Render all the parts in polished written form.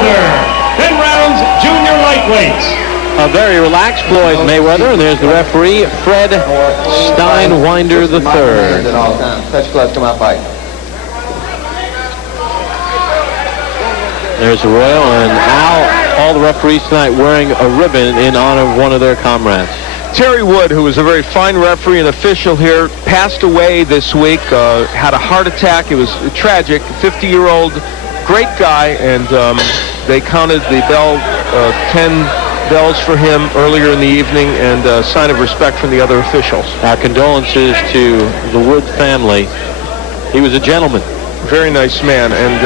Mayweather. 10 rounds, junior lightweights. A very relaxed Floyd Mayweather, and there's the referee, Fred Steinwinder III. Touch gloves, come out, fight. There's Arroyo and Al, all the referees tonight wearing a ribbon in honor of one of their comrades. Terry Wood, who was a very fine referee and official here, passed away this week, had a heart attack. It was tragic. 50-year-old, great guy, and they counted the bell, 10 bells for him earlier in the evening, and a sign of respect from the other officials. Our condolences to the Wood family. He was a gentleman. Very nice man, and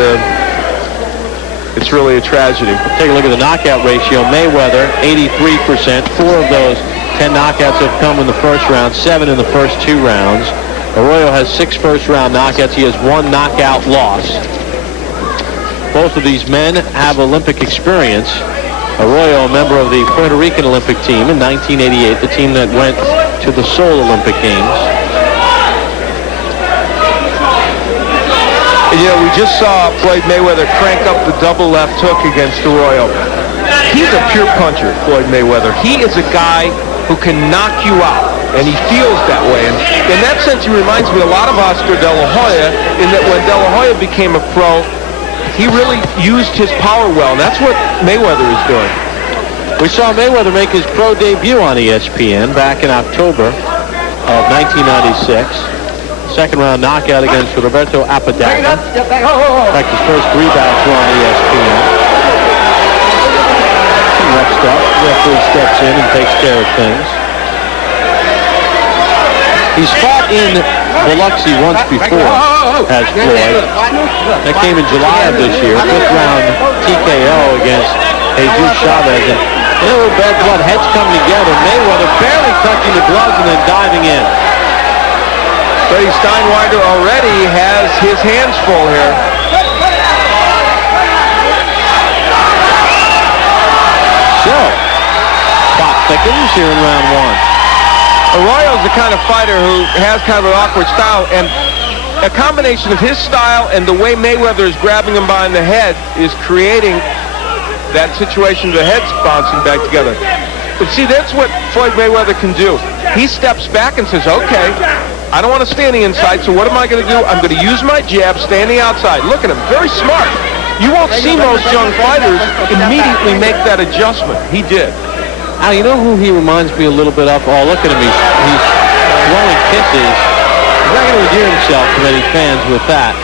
it's really a tragedy. Take a look at the knockout ratio. Mayweather, 83%. 4 of those 10 knockouts have come in the first round, 7 in the first 2 rounds. Arroyo has 6 first-round knockouts. He has 1 knockout loss. Both of these men have Olympic experience. Arroyo, a member of the Puerto Rican Olympic team in 1988, the team that went to the Seoul Olympic Games. And, you know, we just saw Floyd Mayweather crank up the double left hook against Arroyo. He's a pure puncher, Floyd Mayweather. He is a guy who can knock you out, and he feels that way. And in that sense, he reminds me a lot of Oscar De La Hoya, in that when De La Hoya became a pro, he really used his power well, and that's what Mayweather is doing. We saw Mayweather make his pro debut on ESPN back in October of 1996. Second-round knockout against Roberto Apodaca. In fact, his first 3 bouts were on ESPN. Next up, referee steps in and takes care of things. He's fought in Biloxi once before as Floyd. That came in July of this year. 5th-round TKO against Jesus Chavez. And a little bad blood, heads come together. Mayweather barely touching the gloves and then diving in. Freddie Steinwinder already has his hands full here. So, plot thickens here in round 1. Arroyo's the kind of fighter who has kind of an awkward style, and a combination of his style and the way Mayweather is grabbing him behind the head is creating that situation, the head's bouncing back together. But see, that's what Floyd Mayweather can do. He steps back and says, okay, I don't want to stay on the inside, so what am I going to do? I'm going to use my jab, stay on the outside. Look at him, very smart. You won't see most young fighters immediately make that adjustment. He did. Now, you know who he reminds me a little bit of? Oh, look at him. He's blowing kisses. He's not going to endear himself to many fans with that.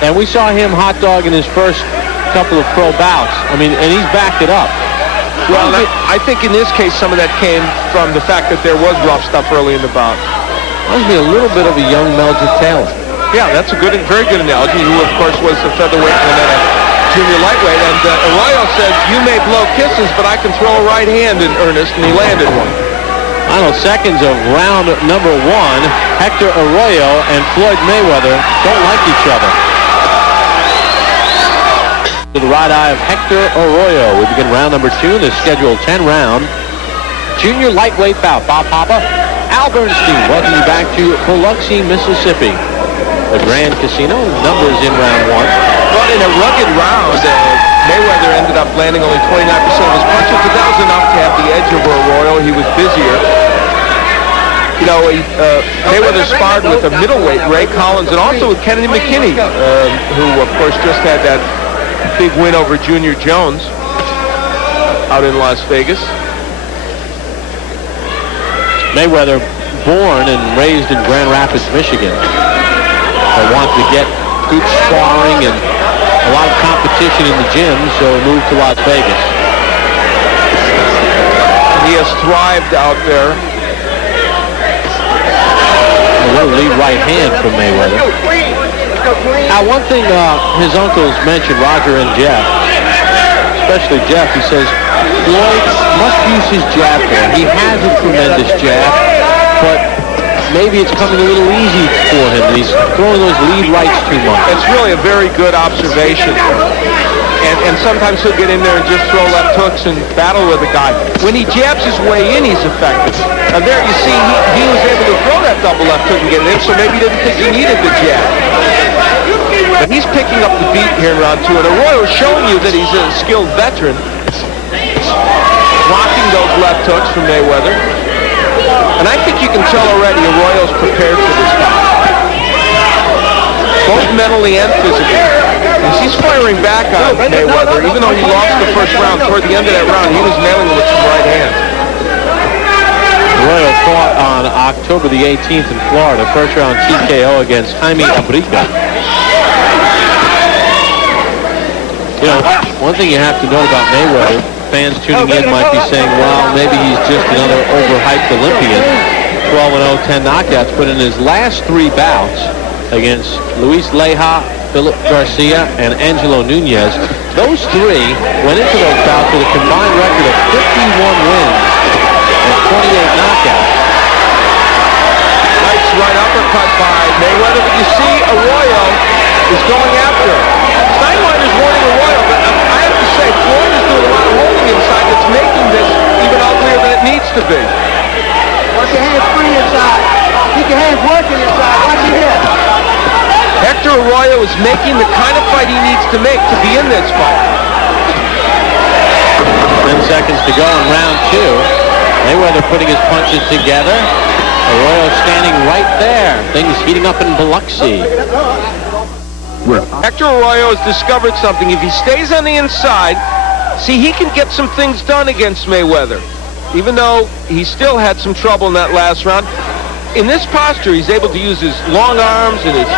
And we saw him hot dog in his first couple of pro bouts. I mean, and he's backed it up. Well, I think in this case, some of that came from the fact that there was rough stuff early in the bout. Reminds me a little bit of a young Meldrick Taylor. Yeah, that's a good, very good analogy, who, of course, was the featherweight and then a junior lightweight. And Arroyo said, you may blow kisses, but I can throw a right hand in earnest, and he landed one. Final seconds of round number 1. Héctor Arroyo and Floyd Mayweather don't like each other. To the right eye of Héctor Arroyo. We begin round number 2 in the scheduled 10-round junior lightweight bout. Bob Papa, Al Bernstein, welcome you back to Biloxi, Mississippi. The Grand Casino, numbers in round 1. But in a rugged round, Mayweather ended up landing only 29% of his punches, but that was enough to have the edge over Arroyo. He was busier. You know, Mayweather sparred with a middleweight, Ray Collins, and also with Kennedy McKinney, who, of course, just had that big win over Junior Jones out in Las Vegas. Mayweather, born and raised in Grand Rapids, Michigan. They wanted to get good sparring and a lot of competition in the gym, so he moved to Las Vegas. He has thrived out there. A little lead right hand from Mayweather. Now, one thing his uncles mentioned, Roger and Jeff, especially Jeff, he says, Floyd must use his jab more. He has a tremendous jab, but maybe it's coming a little easy for him. He's throwing those lead rights too much. It's really a very good observation. And sometimes he'll get in there and just throw left hooks and battle with a guy. When he jabs his way in, he's effective. And there you see he was able to throw that double left hook and get it in, so maybe he didn't think he needed the jab. But he's picking up the beat here in round 2, and Arroyo is showing you that he's a skilled veteran. Blocking those left hooks from Mayweather. And I think you can tell already Arroyo's prepared for this fight. Both mentally and physically. As he's firing back on Mayweather, even though he lost the first round, toward the end of that round, he was nailing him with some right hands. Arroyo fought on October the 18th in Florida, first round TKO against Jaime Abrica. You know, one thing you have to know about Mayweather, fans tuning in might be saying, well, maybe he's just another overhyped Olympian. 12-0, 10 knockouts, but in his last 3 bouts against Luis Leija, Philip Garcia, and Angelo Nunez, those 3 went into those bouts with a combined record of 51 wins and 28 knockouts. Nice right uppercut by Mayweather, but you see Arroyo is going after him. Steinweiner's warning Arroyo, but I have to say, Floyd is doing a lot of holding inside that's making this even uglier than it needs to be. Watch your hands free inside. Keep your hands working inside. Watch your head. Héctor Arroyo is making the kind of fight he needs to make to be in this fight. 10 seconds to go in round 2. Mayweather putting his punches together. Arroyo standing right there. Things heating up in Biloxi. Héctor Arroyo has discovered something. If he stays on the inside, see, he can get some things done against Mayweather. Even though he still had some trouble in that last round. In this posture, he's able to use his long arms and his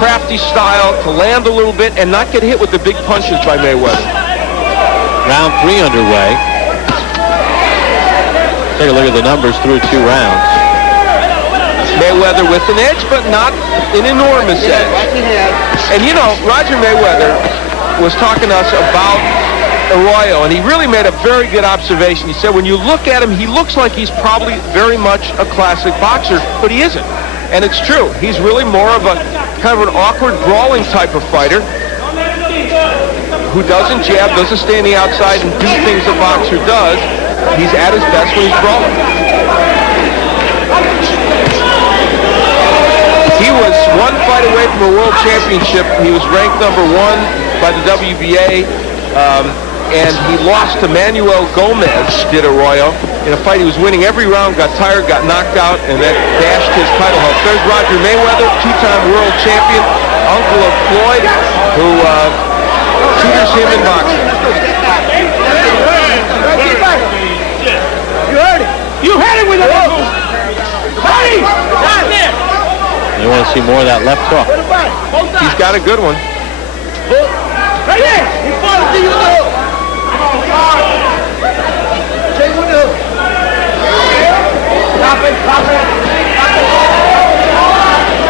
crafty style to land a little bit and not get hit with the big punches by Mayweather. Round 3 underway. Take a look at the numbers through 2 rounds. Mayweather with an edge, but not an enormous edge. And you know, Roger Mayweather was talking to us about Arroyo, and he really made a very good observation. He said when you look at him, he looks like he's probably very much a classic boxer, but he isn't. And it's true. He's really more of a kind of an awkward, brawling type of fighter who doesn't jab, doesn't stay on the outside and do things a boxer does. He's at his best when he's brawling. He was 1 fight away from a world championship. He was ranked number 1 by the WBA. And he lost to Manuel Gomez, did Arroyo, in a fight he was winning every round, got tired, got knocked out, and that dashed his title hopes. There's Roger Mayweather, 2-time world champion, uncle of Floyd, who tutors him in boxing. You heard it. You had it with the hook. Hey! Right there. You want to see more of that left hook. He's got a good one. Right there. He fought to you with the hook. Take with the hook. Stop it. Stop it.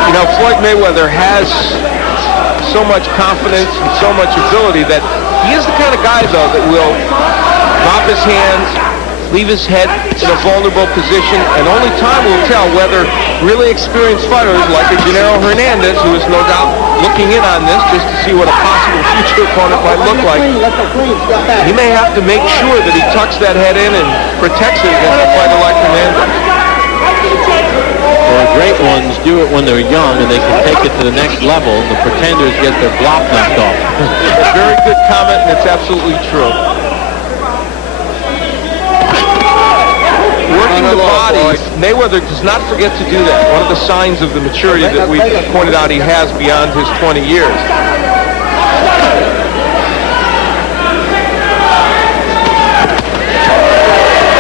You know, Floyd Mayweather has so much confidence and so much ability that he is the kind of guy, though, that will drop his hands, leave his head in a vulnerable position, and only time will tell whether really experienced fighters like a Gennaro Hernandez, who is no doubt looking in on this just to see what a possible future opponent might look like. He may have to make sure that he tucks that head in and protects it against a fighter like Hernandez. The great ones do it when they're young and they can take it to the next level. The pretenders get their block knocked off. A very good comment, and it's absolutely true. Working the body, Mayweather does not forget to do that. One of the signs of the maturity that we pointed out he has beyond his 20 years.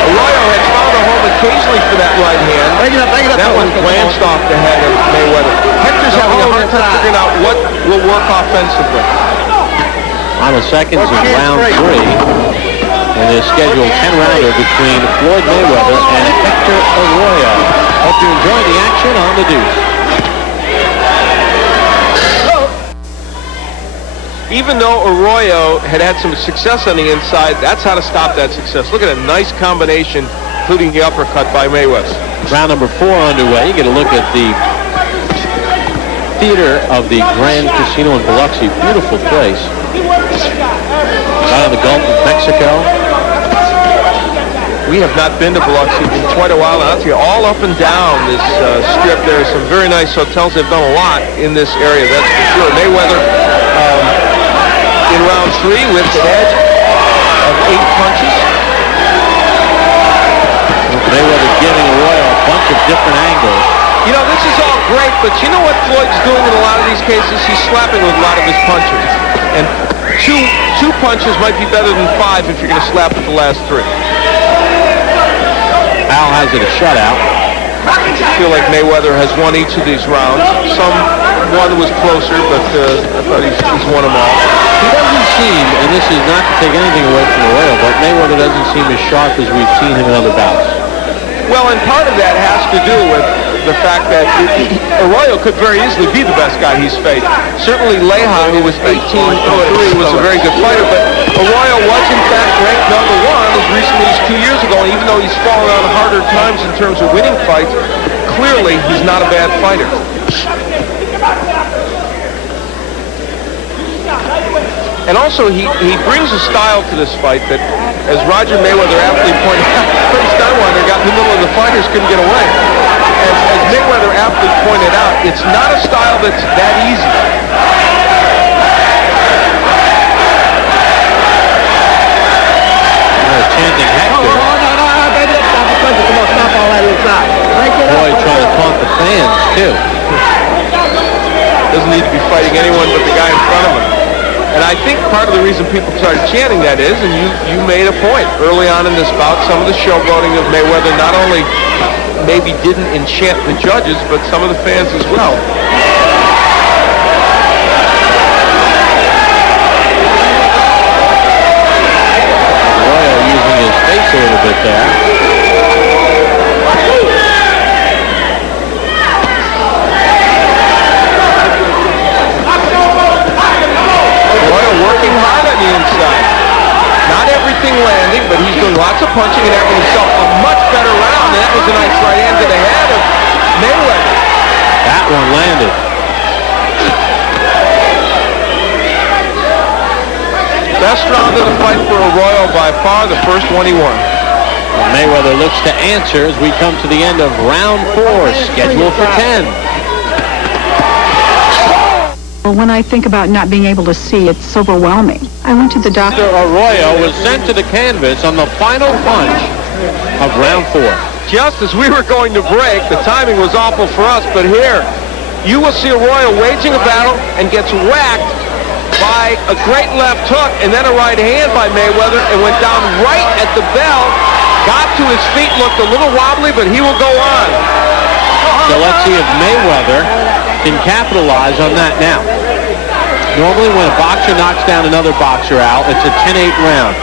Arroyo had found a home occasionally for that right hand. That one glanced off the head of Mayweather. Hector's having a hard time figuring out what will work offensively. Final seconds of round 3. And a scheduled 10-rounder between Floyd Mayweather and Héctor Arroyo. Hope you enjoy the action on the deuce. Even though Arroyo had some success on the inside, that's how to stop that success. Look at a nice combination, including the uppercut by Mayweather. Round number 4 underway. You get a look at the theater of the Grand Casino in Biloxi. Beautiful place. Out of the Gulf of Mexico. We have not been to Biloxi in quite a while. I'll tell you, all up and down this strip, there are some very nice hotels. They've done a lot in this area, that's for sure. Mayweather round 3 with an edge of 8 punches. Mayweather giving Arroyo a bunch of different angles. You know, this is all great, but you know what Floyd's doing in a lot of these cases? He's slapping with a lot of his punches. And two punches might be better than 5 if you're going to slap with the last 3. Al has it a shutout. I feel like Mayweather has won each of these rounds. One was closer, but I thought he's won them all. He doesn't seem, and this is not to take anything away from Arroyo, but Mayweather doesn't seem as sharp as we've seen him in other bouts. Well, and part of that has to do with the fact that Arroyo could very easily be the best guy he's faced. Certainly Leija, who was 18-3, was a very good fighter, but Arroyo was in fact ranked number 1 as recently as 2 years ago, and even though he's fallen on harder times in terms of winning fights, clearly he's not a bad fighter. And also, he brings a style to this fight that, as Roger Mayweather aptly pointed out, Freddie Steinweiler got in the middle of the fighters, couldn't get away. As Mayweather aptly pointed out, it's not a style that's that easy. Chanting Hector. Boy, trying to taunt the fans, too. Doesn't need to be fighting anyone but the guy in front of him. And I think part of the reason people started chanting that is, and you made a point early on in this bout, some of the showboating of Mayweather not only maybe didn't enchant the judges, but some of the fans as well. Arroyo using his face a little bit there. Working hard on the inside. Not everything landing, but he's doing lots of punching and having himself a much better round. And that was a nice right hand to the head of Mayweather. That one landed. Best round of the fight for Arroyo by far, the first one he won. Mayweather looks to answer as we come to the end of round 4, scheduled for 10. Well, when I think about not being able to see, it's overwhelming. I went to the doctor. Arroyo was sent to the canvas on the final punch of round 4. Just as we were going to break, the timing was awful for us, but here, you will see Arroyo waging a battle and gets whacked by a great left hook and then a right hand by Mayweather and went down right at the bell, got to his feet, looked a little wobbly, but he will go on. So let's see if Mayweather can capitalize on that now. Normally when a boxer knocks down another boxer out, it's a 10-8 round.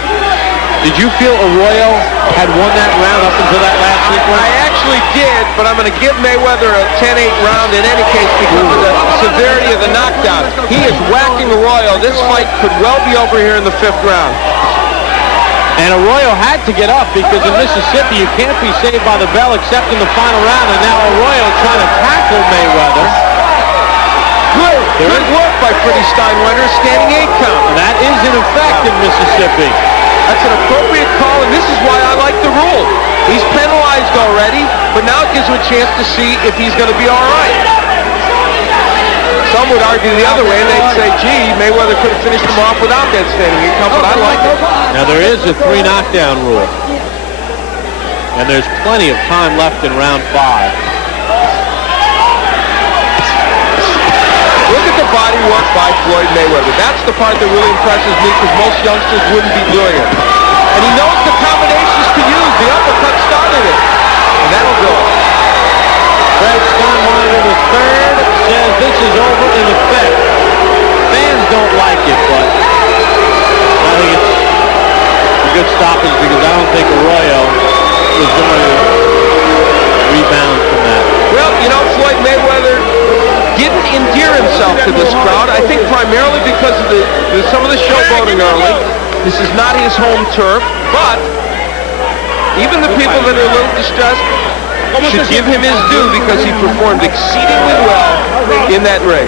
Did you feel Arroyo had won that round up until that last sequence? I actually did, but I'm going to give Mayweather a 10-8 round in any case because of the severity of the knockdown. He is whacking Arroyo. This fight could well be over here in the 5th round. And Arroyo had to get up because in Mississippi you can't be saved by the bell except in the final round. And now Arroyo trying to tackle Mayweather. Good work by Freddie Steinweiler, standing 8 count. And that is in effect in Mississippi. That's an appropriate call, and this is why I like the rule. He's penalized already, but now it gives him a chance to see if he's going to be all right. Some would argue the other way, and they'd say, gee, Mayweather could have finished him off without that standing 8 count, but I like it. Now there is a 3 knockdown rule. And there's plenty of time left in round 5. Look at the body work by Floyd Mayweather. That's the part that really impresses me because most youngsters wouldn't be doing it. And he knows the combinations to use. The uppercut started it. And that'll do it. Fred Steinweiler III says this is over in effect. Fans don't like it, but I think it's a good stoppage because I don't think Arroyo is going to rebound from that. Well, you know, Floyd Mayweather didn't endear himself to this crowd. I think primarily because of some of the showboating early. This is not his home turf, but even the people that are a little distressed should give him his due because he performed exceedingly well in that ring.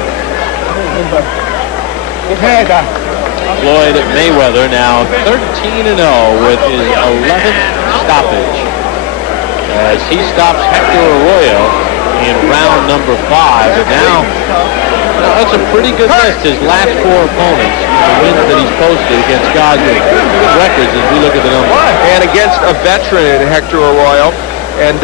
Floyd Mayweather now 13-0 with his 11th stoppage as he stops Hector Arroyo in round number 5. And now, that's a pretty good list. His last 4 opponents the wins that he's posted against guys with good records as we look at the numbers. And against a veteran, Héctor Arroyo. And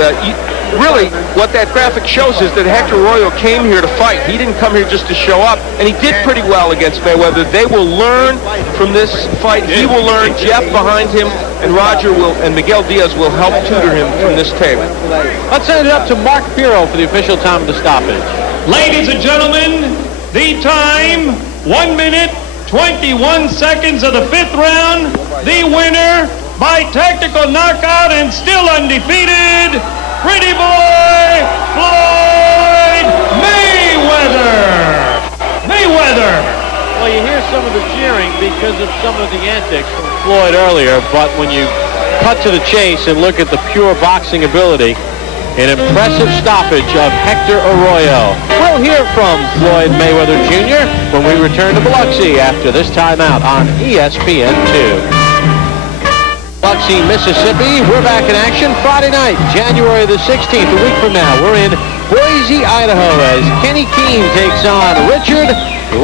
really, what that graphic shows is that Héctor Arroyo came here to fight. He didn't come here just to show up, and he did pretty well against Mayweather. They will learn from this fight. He will learn. Jeff behind him, and Roger will, and Miguel Diaz will help tutor him from this tape. Let's send it up to Mark Pirro for the official time of the stoppage. Ladies and gentlemen, the time, 1 minute, 21 seconds of the 5th round. The winner by technical knockout and still undefeated, pretty boy, Floyd Mayweather. Well, you hear some of the cheering because of some of the antics from Floyd earlier, but when you cut to the chase and look at the pure boxing ability, an impressive stoppage of Héctor Arroyo. We'll hear from Floyd Mayweather Jr. when we return to Biloxi after this timeout on ESPN2. Biloxi, Mississippi. We're back in action Friday night, January the 16th, a week from now. We're in Boise, Idaho, as Kenny Keene takes on Richard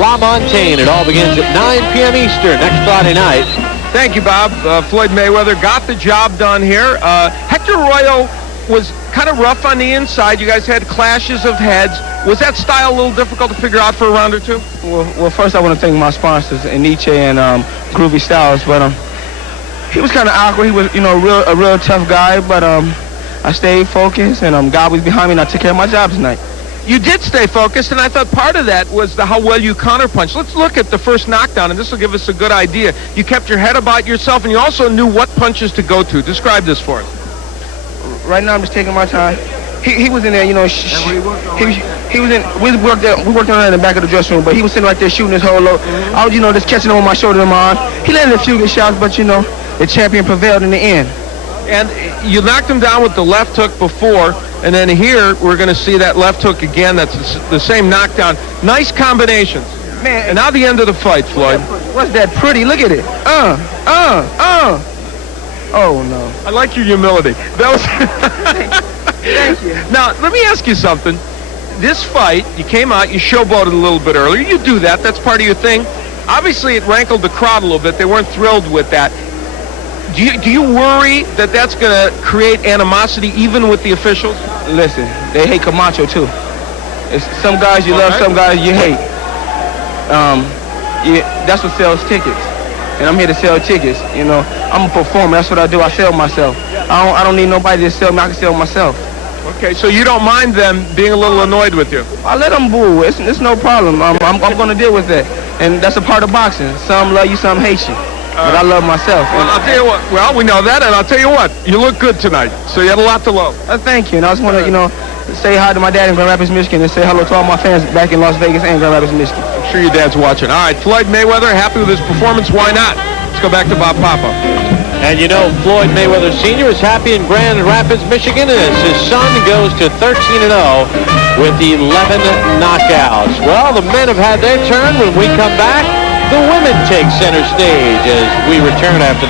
LaMontagne. It all begins at 9 p.m. Eastern next Friday night. Thank you, Bob. Floyd Mayweather got the job done here. Héctor Arroyo was kind of rough on the inside. You guys had clashes of heads. Was that style a little difficult to figure out for a round or two? Well, first I want to thank my sponsors, Aniche and Groovy Styles, but he was kind of awkward. He was, a real tough guy, but I stayed focused, and God was behind me, and I took care of my job tonight. You did stay focused, and I thought part of that was how well you counterpunched. Let's look at the first knockdown, and this will give us a good idea. You kept your head about yourself, and you also knew what punches to go to. Describe this for us. Right now, I'm just taking my time. He was in there, he was in. We worked on it in the back of the dressing room, but he was sitting right there shooting his whole load. I was, just catching him on my shoulder and my arm. He landed a few good shots, but the champion prevailed in the end. And you knocked him down with the left hook before, and then here we're going to see that left hook again. That's the same knockdown. Nice combinations. Man, and now the end of the fight, Floyd. What's that pretty? Look at it. Oh, no. I like your humility. That was. Thank you. Now, let me ask you something. This fight, you came out, you showboated a little bit earlier. You do that. That's part of your thing. Obviously, it rankled the crowd a little bit. They weren't thrilled with that. Do you worry that that's going to create animosity even with the officials? Listen, they hate Camacho, too. It's some guys you love, some guys you hate. That's what sells tickets. And I'm here to sell tickets. I'm a performer. That's what I do. I sell myself. I don't need nobody to sell me. I can sell myself. Okay, so you don't mind them being a little annoyed with you? I let them boo. It's no problem. I'm going to deal with that. And that's a part of boxing. Some love you, some hate you. But I love myself. Well, I'll tell you what. Well, we know that, and I'll tell you what. You look good tonight. So you had a lot to love. Thank you. And I just want to, say hi to my dad in Grand Rapids, Michigan, and say hello to all my fans back in Las Vegas and Grand Rapids, Michigan. I'm sure your dad's watching. All right, Floyd Mayweather, happy with his performance. Why not? Let's go back to Bob Papa. And Floyd Mayweather Sr. is happy in Grand Rapids, Michigan, as his son goes to 13-0 with 11 knockouts. Well, the men have had their turn. When we come back, the women take center stage as we return after